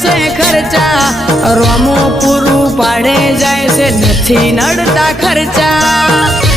છે ખર્ચા રોમો પૂરું પાડે જાય છે નથી નડતા ખર્ચા